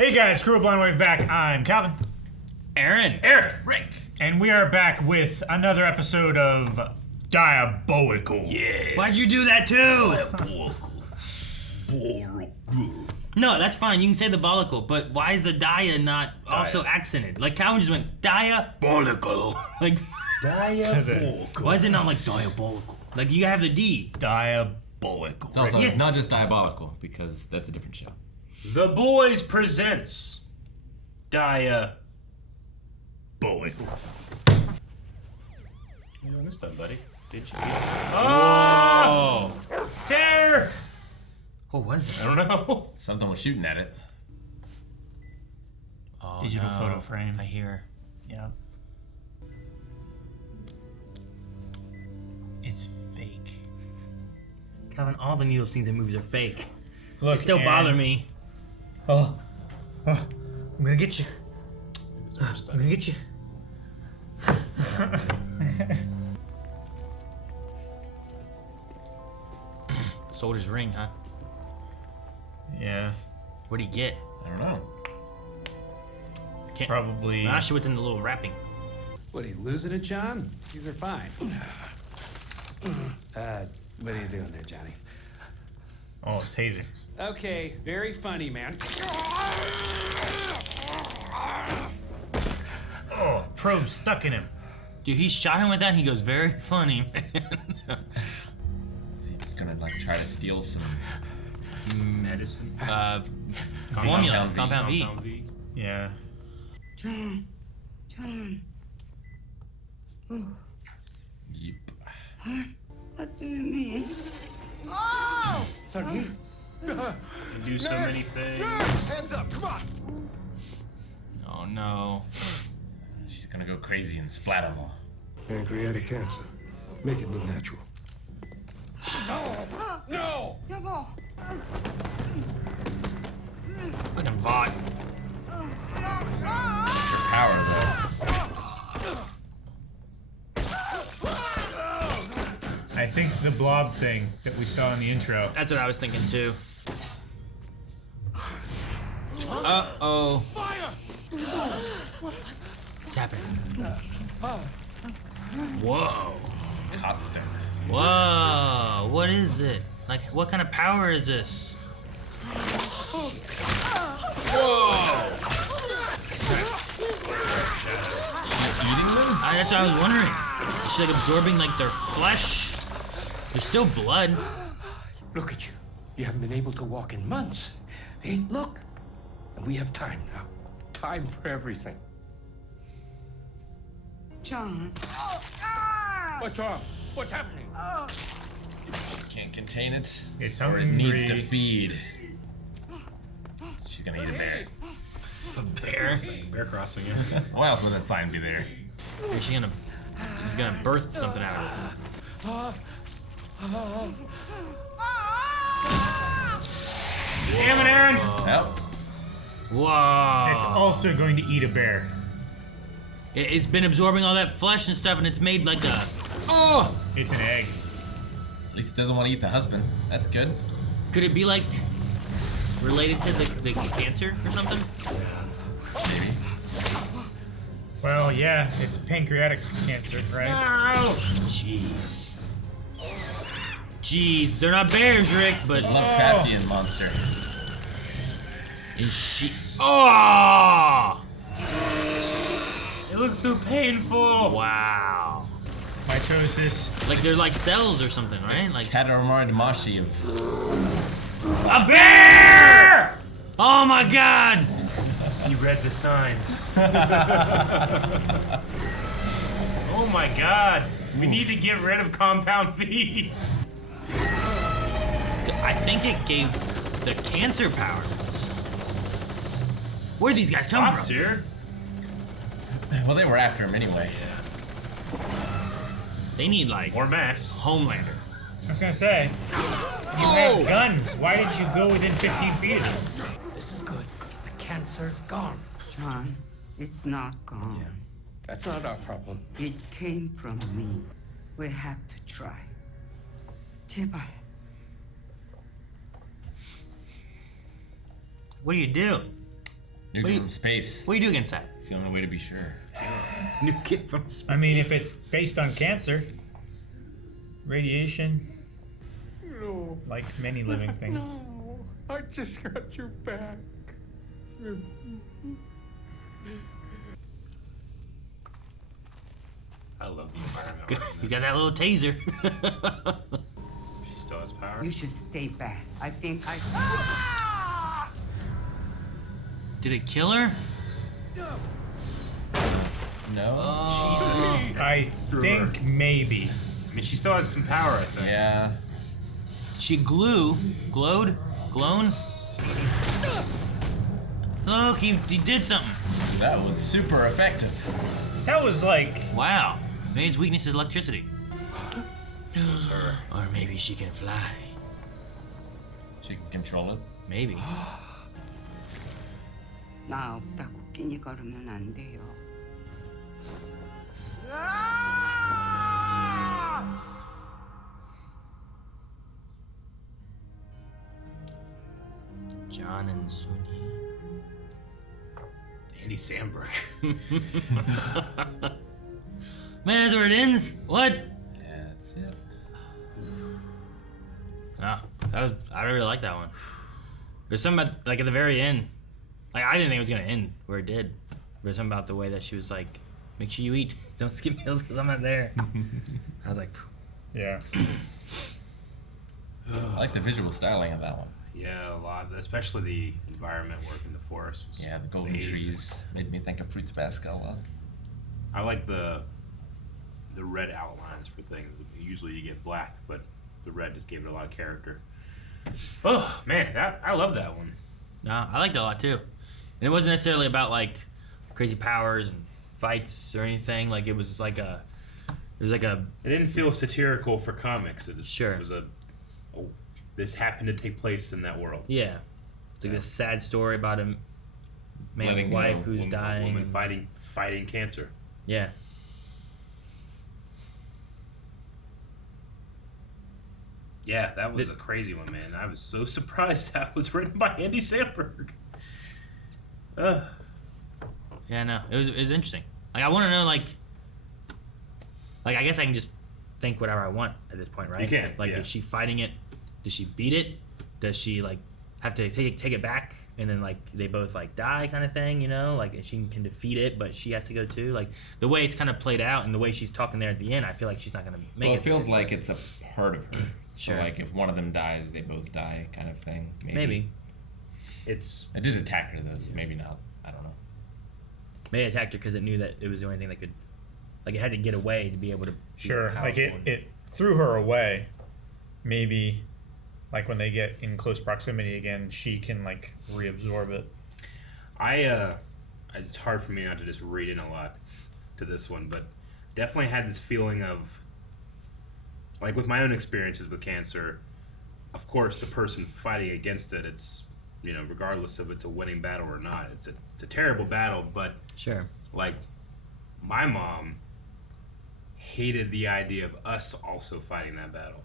Hey guys, Crew of Blind Wave back. I'm Calvin. Aaron. Eric. Rick. And we are back with another episode of Diabolical. Yeah. Why'd you do that too? No, that's fine. You can say the bolical, but why is the dia not also accented? Like Calvin just went diabolical. Like Diabolical. Why is it not like diabolical? Like you have the D. Diabolical. It's also not just diabolical because that's a different show. The Boys presents Diabolical. You know this time, buddy. Did you? Oh! Tear! What was it? I don't know. Something was shooting at it. Oh, Digital photo frame. I hear. Yeah. It's fake. Calvin, all the needle scenes in movies are fake. Look, They still bother me. Oh, I'm gonna get you. I'm gonna get you. Soldier's ring, huh? Yeah. What'd he get? I don't know. Can't. Probably. I'm not sure what's in the little wrapping. What, are you losing it, John? These are fine. What are you doing there, Johnny? Oh, taser. Okay, very funny, man. Oh, probe stuck in him. Dude, he shot him with that and he goes, very funny. Is he gonna like try to steal some Medicine. Formula. Compound V. Compound V. Yeah. John. Yep. What do you mean? Sun-Hee. Can do so many things. Hands up, come on! Oh no. She's gonna go crazy and splat them all. Pancreatic cancer. Make it look natural. No! 여보. Fucking Vought. It's her power though. I think the blob thing that we saw in the intro. That's what I was thinking too. Uh-oh. What's happening? Whoa. Caught them. Whoa. What is it? Like, what kind of power is this? Eating them? That's what I was wondering. Is she like absorbing like their flesh? There's still blood. Look at you. You haven't been able to walk in months. Hey, look. And we have time now. Time for everything. John. What's wrong? What's happening? She can't contain it. It's Or it needs to hungry. feed. She's gonna eat a bear. A bear? Bear crossing it. Why else would that sign be there? Is she gonna? He's gonna birth something out of it. Damn it, Aaron! Yep. Whoa! It's also going to eat a bear. It's been absorbing all that flesh and stuff, and it's made like a. Oh! It's an egg. At least it doesn't want to eat the husband. That's good. Could it be like related to the cancer or something? Maybe. Well, yeah, it's pancreatic cancer, right? Jeez. Jeez, they're not bears, Rick, but Lovecraftian monster. is she? Oh! It looks so painful. Wow. Mitosis. Like they're like cells or something, right? Like Katamari of a bear! Oh my God! He read the signs. Oh my god. We need to get rid of Compound V. I think it gave the cancer powers. Where these guys come Pops from? here. Well, they were after him anyway. They need like More mess. Homelander. I was gonna say, you have guns. Why did you go within 15 feet of them? This is good. The cancer's gone. John, it's not gone. That's not our problem. It came from me. We have to try. 제발. What do you do? Nuke from space. What are you doing inside? It's the only way to be sure. Nuke it from space. I mean, if it's based on cancer, radiation, No. like many living things. No. I just got you back. I love the environment. work in You this. got that little taser. She still has power. You should stay back. I think I. Did it kill her? No? I think maybe. I mean, she still has some power, I think. Yeah. She glowed? Look, he did something. That was super effective. That was like, Wow. Maybe his weakness is electricity. It was her. Or maybe she can fly. She can control it. Maybe. 나 없다고 끼니 걸으면 안 돼요. John and Sun-Hee. Andy Samberg. Man, that's where it ends? What? That's it. No, I really like that one. There's something about, like, at the very end. Like, I didn't think it was gonna end where it did. There's something about the way that she was like, make sure you eat. Don't skip meals because I'm not there. I was like, phew. yeah. I like the visual styling of that one. Yeah, a lot. Especially the environment work in the forest. Was Yeah, the golden amazing. trees made me think of Fruits Basket a lot. I like the red outlines for things. Usually you get black, but the red just gave it a lot of character. Oh man, I love that one. Nah, I liked it a lot too. And it wasn't necessarily about like crazy powers and fights or anything. Like it was like a, It didn't feel satirical for comics. It just, Sure. It was this happened to take place in that world. yeah, it's like this sad story about a man's Letting go. wife who's A dying. woman and- fighting cancer. Yeah. Yeah, that was a crazy one, man. I was so surprised that was written by Andy Samberg. Ugh. Yeah, no, it was interesting. Like I want to know, like I guess I can just think whatever I want at this point, right? You can, Like, yeah. is she fighting it? Does she beat it? Does she like have to take it back and then like they both like die kind of thing? You know, like she can defeat it, but she has to go too. Like the way it's kind of played out and the way she's talking there at the end, I feel like she's not gonna make Well, it. it feels like it's a part of her. Sure. So like if one of them dies, they both die, kind of thing. Maybe It's I did attack her though, so maybe not. I don't know. it attacked her because it knew that it was the only thing that could, like, it had to get away to be able to. Be Sure. Like powerful. it threw her away. Maybe, like when they get in close proximity again, she can like reabsorb it. it's hard for me not to just read in a lot to this one, but definitely had this feeling of, like with my own experiences with cancer, of course the person fighting against it, it's, you know, regardless of it's a winning battle or not, it's a terrible battle, but Sure. like my mom hated the idea of us also fighting that battle.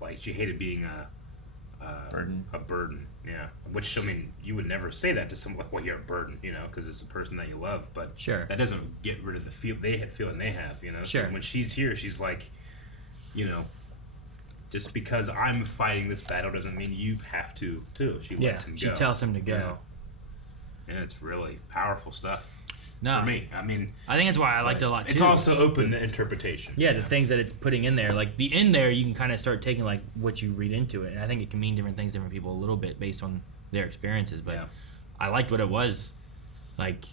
Like she hated being a Burden. A burden, yeah. Which, I mean, you would never say that to someone like, well, you're a burden, you know, because it's a person that you love. But Sure. that doesn't get rid of the feeling they have, you know. Sure. So when she's here, she's like, you know, just because I'm fighting this battle doesn't mean you have to too. She Yeah. lets him go. She tells him to go. Yeah. And it's really powerful stuff No, for me. I mean, I think that's why I liked it a lot too. it's also open to interpretation. Yeah, the things that it's putting in there, like the in there, you can kind of start taking like what you read into it, and I think it can mean different things to different people a little bit based on their experiences. But Yeah. I liked what it was, like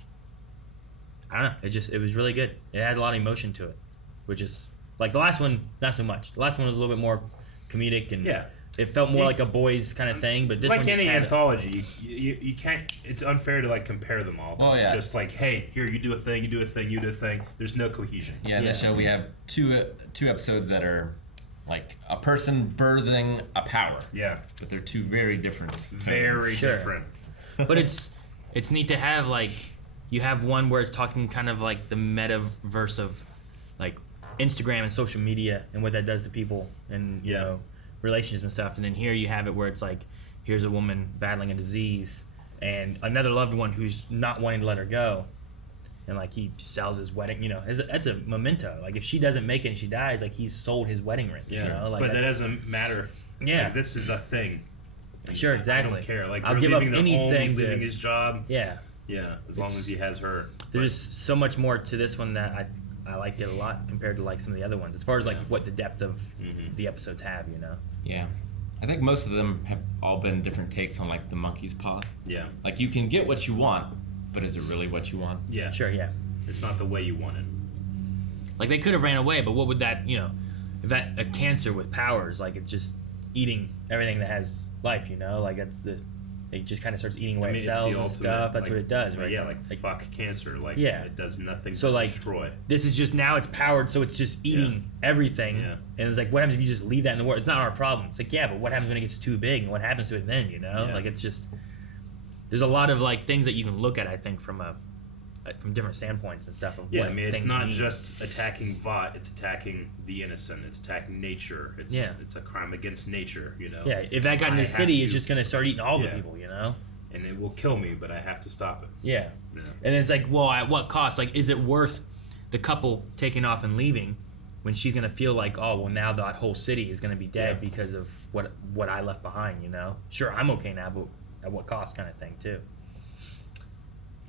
I don't know, it was really good. It had a lot of emotion to it, which is like the last one, not so much. The last one was a little bit more comedic and Yeah. it felt more like a boys kind of thing. But this Like one just any had anthology, you can't. It's unfair to like compare them all. Well, yeah. It's just like, hey, here you do a thing, you do a thing, you do a thing. There's no cohesion. Yeah, in this Yeah. show we have two episodes that are like a person birthing a power, Yeah, but they're two very different. tones. very Sure. different. but it's neat to have like you have one where it's talking kind of like the metaverse of like Instagram and social media and what that does to people and you Yeah. know relationships and stuff, and then here you have it where it's like here's a woman battling a disease and another loved one who's not wanting to let her go, and like he sells his wedding. You know, that's a memento. Like if she doesn't make it and she dies, like he's sold his wedding ring. Yeah, you know? Like but that doesn't matter. Yeah. Like, this is a thing. Like, Sure, exactly. I don't care. Like I'll we're give up leaving their home, anything he's to- leaving his job. Yeah. Yeah, as long as he has her. There's just so much more to this one that I liked it a lot compared to like some of the other ones, as far as like what the depth of the episodes have, you know. Yeah. I think most of them have all been different takes on like the monkey's paw. Yeah. Like you can get what you want, but is it really what you want? Yeah. Sure, yeah. It's not the way you want it. Like they could have ran away, but what would that, you know, if that a cancer with powers, like it's just eating everything that has life, you know, like it just kind of starts eating away I mean, at it's the cells and ultimate, stuff. That's like, what it does, right? Yeah, like fuck cancer. Like Yeah. it does nothing So but like destroy. this is just now it's powered, so it's just eating everything. Yeah. And it's like, what happens if you just leave that in the world? It's not our problem. It's like, yeah, but what happens when it gets too big, and what happens to it then? You know, Yeah. like it's just there's a lot of like things that you can look at. I think from different standpoints and stuff. Of Yeah, what I mean, it's things not mean. just attacking Vought, it's attacking the innocent, it's attacking nature. It's a crime against nature, you know? Yeah, if that got in I the city, have it's to- just gonna start eating all the Yeah. people, you know. And it will kill me, but I have to stop it. Yeah. Yeah. And it's like, well, at what cost? Like, is it worth the couple taking off and leaving when she's gonna feel like, oh, well, now that whole city is gonna be dead Yeah. because of what I left behind, you know? Sure, I'm okay now, but at what cost, kind of thing, too.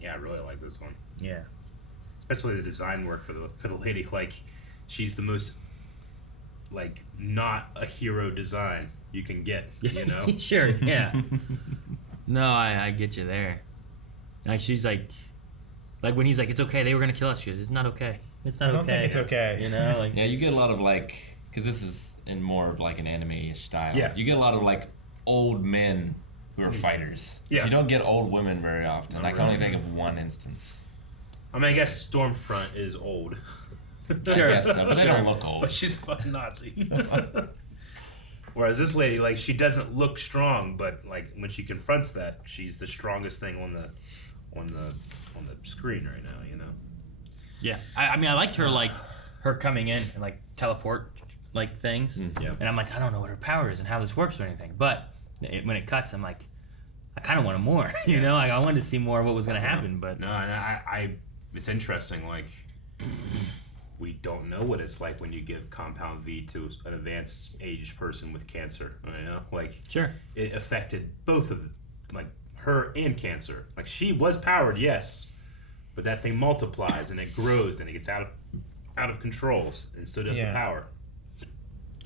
Yeah, I really like this one. Yeah. Especially the design work for the lady. Like, she's the most, like, not a hero design you can get, you know? Sure, yeah. No, I get you there. Like she's like when he's like, it's okay, they were gonna kill us. She goes, it's not okay. It's not I don't okay. think it's okay. You know, like Yeah, you get a lot of like, because this is in more of like an anime style. Yeah. You get a lot of like old men who are fighters. Yeah. You don't get old women very often. Not I can only really. think of one instance. I mean, I guess Stormfront is old. Sure. Yes, but they don't look old. But she's a fucking Nazi. Whereas this lady, like, she doesn't look strong, but like when she confronts that, she's the strongest thing on the screen right now. You know. yeah. I mean, I liked her coming in and like teleport like things. Yeah. And I'm like, I don't know what her power is and how this works or anything. But when it cuts, I'm like, I kind of wanted more. You know, like I wanted to see more of what was gonna happen. But No, and I it's interesting. Like, we don't know what it's like when you give Compound V to an advanced aged person with cancer. You know, like sure. it affected both of like her and cancer. Like she was powered, yes, but that thing multiplies and it grows and it gets out of control, and so does the Yeah. power.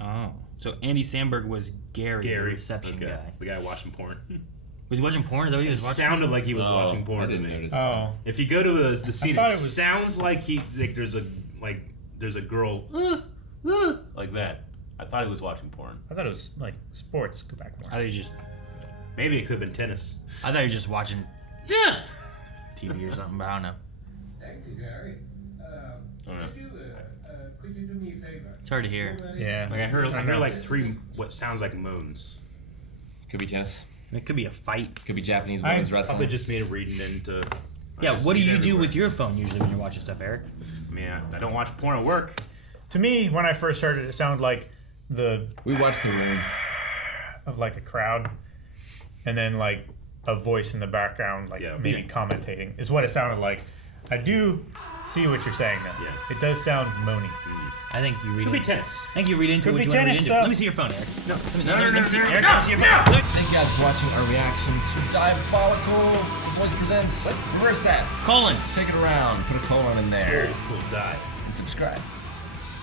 Oh, so Andy Samberg was Gary, the Gary, reception okay. guy. The guy watching porn. Was he watching porn? Is that what he It was watching? sounded like he was Oh, watching porn. I didn't to me. notice. Oh, If you go to the scene, thought it it was- sounds like there's a girl like that. I thought he was watching porn. I thought it was like sports. Go back more. I thought he was just. Maybe it could have been tennis. I thought he was just watching Yeah. TV or something. But I don't know. Thank you, Gary. Could you do me a favor? It's hard to hear. Yeah. Like I heard know. like three what sounds like moans. Could be tennis. It could be a fight. Could be Japanese I- women's Probably wrestling. just me reading into. Yeah. I What do see it you do everywhere. with your phone usually when you're watching stuff, Eric? I mean, I don't watch porn at work. To me, when I first heard it, it sounded like the We watched The Room. of like a crowd, and then like a voice in the background, like Yeah. maybe commentating, is what it sounded like. I do see what you're saying though. Yeah. It does sound moany. I think you read Could be it. tennis. I think you read into Could what be you want to read tennis into. stuff. Let me see your phone, Eric. No, no, let me see. no, Eric, no, let me see your phone. Thank you guys for watching our reaction to Diabolical. The Boys Presents. Reverse that. Colon. Take it around. Put a colon in there. Cool guy. And subscribe.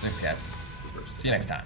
Thanks, guys. See you next time.